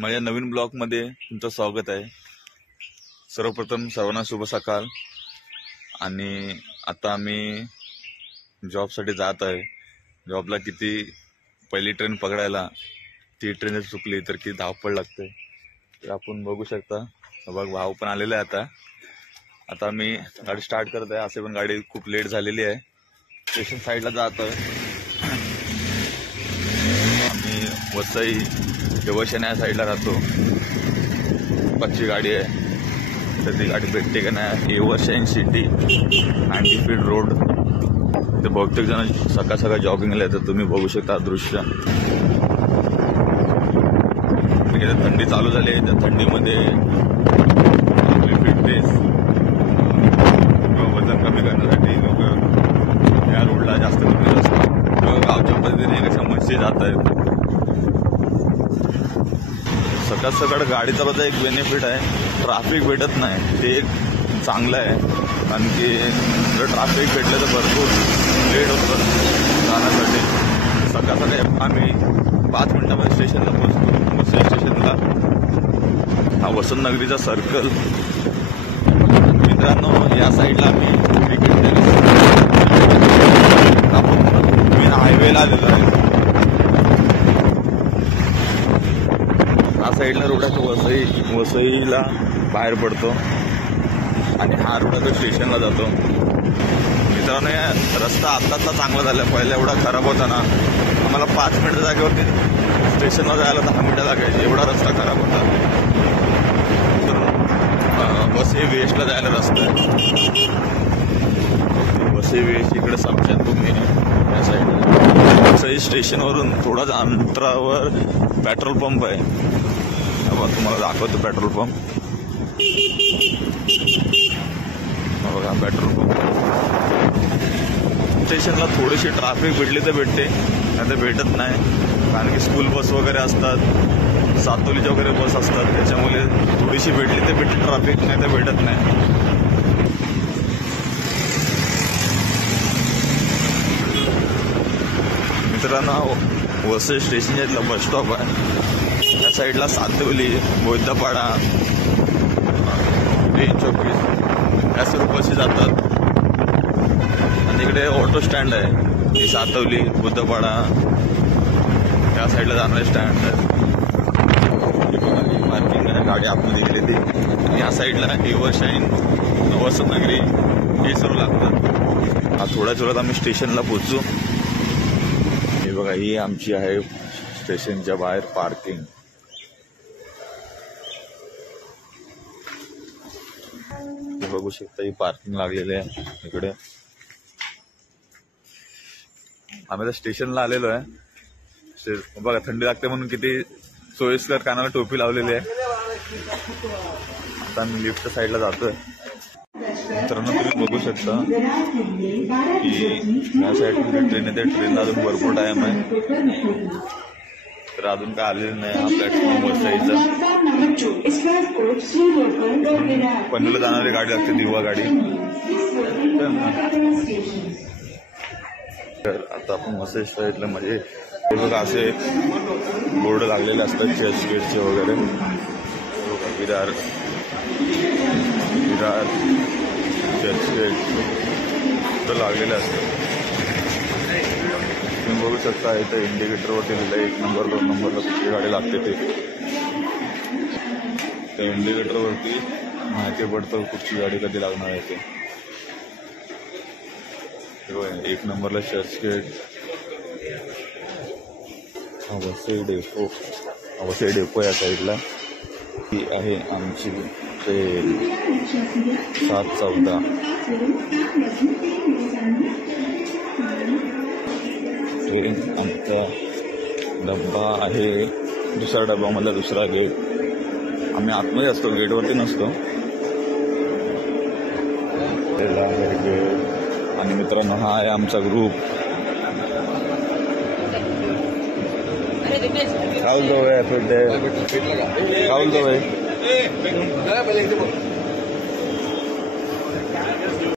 माझ्या नवीन ब्लॉगमध्ये तुमचं स्वागत आहे। सर्वप्रथम सर्वांना शुभ सकाळ। आणि आता आम्ही जॉबसाठी जात आहे। जॉबला किती पहिली ट्रेन पकडायला ती ट्रेन चुकली तर किती धावपळ लागते तर आपण बघू शकता। बघ भाऊ पण आलेला आहे। आता मी गाडी स्टार्ट करत आहे। असे पण गाडी खूप लेट झालेली आहे। स्टेशन साईडला जात आहे आम्ही। वसई देवशन या साईडला राहतो। पक्षी गाडी आहे तर ती गाडी भेटते का नाही। देवशन सिटी अँटीफील्ड रोड ते बहुतेक जण सकाळ सकाळ जॉगिंगला येतात। तुम्ही बघू शकता दृश्य। थंडी चालू झाली आहे। त्या थंडीमध्ये आपली फिटनेस वजन कमी करण्यासाठी लोक या रोडला जास्त फिरत असतात। गावच्या पद्धतीने कशा मस्ती जात आहेत। सकाळ सकाळ गाडीचा बद्दल एक बेनिफिट आहे, ट्रॅफिक भेटत नाही। ते एक चांगलं आहे, कारण की जर ट्रॅफिक भेटलं तर भरपूर लेट होतं जाण्यासाठी। सकाळ सकाळी आम्ही 5 मिनिटामध्ये स्टेशनला पोहोचतो। वसई स्टेशनला हा वसंत नगरीचा सर्कल। मित्रांनो या साईडला आम्ही मेन हायवेला आलेलो आहे। हा साईडला रोड आहे तो वसईला बाहेर पडतो आणि हा रोड तो स्टेशनला जातो। मित्रांनो या रस्ता आत्ताचा चांगला झाला, पहिला एवढा खराब होता ना। आम्हाला 5 मिनिट जागेवरती स्टेशनला जायला 10 मिनिटं लागायची, एवढा रस्ता खराब होता। तर वसई वेस्टला जायला रस्ता आहे। वसई वेस्ट इकडे समशान भूमी या साईडला। वसई स्टेशनवरून थोडाच अंतरावर पेट्रोल पंप आहे। तुम्हाला दाखवतो पेट्रोल पंप। बघा पेट्रोल पंप। स्टेशनला थोडीशी ट्रॅफिक भेटली तर भेटते, नाही तर भेटत नाही। कारण की स्कूल बस वगैरे असतात, सातोलीच्या वगैरे बस असतात, त्याच्यामुळे थोडीशी भेटली तर भेटते ट्रॅफिक, नाही तर भेटत नाही। मित्रांनो वसई स्टेशनच्या इथला बस स्टॉप आहे। त्या साईडला सातोली, बोईदापाडा, ट्रेन चौकीस या सर्व बसेस जातात। आणि इकडे ऑटो स्टँड आहे। सातवली, बुद्धपाडा या साईडला जाणारे स्टँड आहे। पार्किंग आहे, गाडी आतमध्ये गेलेली। आणि या साईडला देवशाईन, वसंत नगरी हे सर्व लागतात। थोड्याच वेळात आम्ही स्टेशनला पोहोचू। हे बघा ही आमची आहे स्टेशनच्या बाहेर पार्किंग। बघू शकता ही पार्किंग लागलेली आहे इकडे। आम्ही तर स्टेशनला आलेलो आहे। बघा थंडी लागते म्हणून किती सोयीस्कर कानाला टोपी लावलेली आहे। आता आम्ही लिफ्टच्या साईडला जातोय। मित्रांनो तुम्ही बघू शकता की या साईडला ट्रेन येते। ट्रेनला अजून भरपूर टाइम आहे, तर अजून काय आलेलं नाही। हा प्लॅटफॉर्म वसईचा पनवेलला जाणारी गाडी लागते, दिवा गाडी। तर आता आपण वसई साईडला म्हणजे हे बघा असे बोर्ड लागलेले असतात चर्चगेटचे वगैरे। विरार चर्चगेट तर लागलेले असतात। तुम्ही बघू शकता इथे इंडिकेटरवरती लिहिलं 1 नंबर 2 नंबरला कुठली गाडी लागते ते। त्या इंडिकेटरवरती माहिती पडतं कुठची गाडी कधी लागणार आहे ते। 1 नंबरला चर्चगेट, वसई डेपो या साईडला ही आहे आमची ट्रेन 714। ट्रेन आमचा डब्बा आहे दुसरा डब्बामधला दुसरा गेट। आम्ही आतमध्ये असतो, गेटवरती नसतो। आणि मित्रांनो हा आहे आमचा ग्रुप। राहुल दो है, फिर राहुल दो है।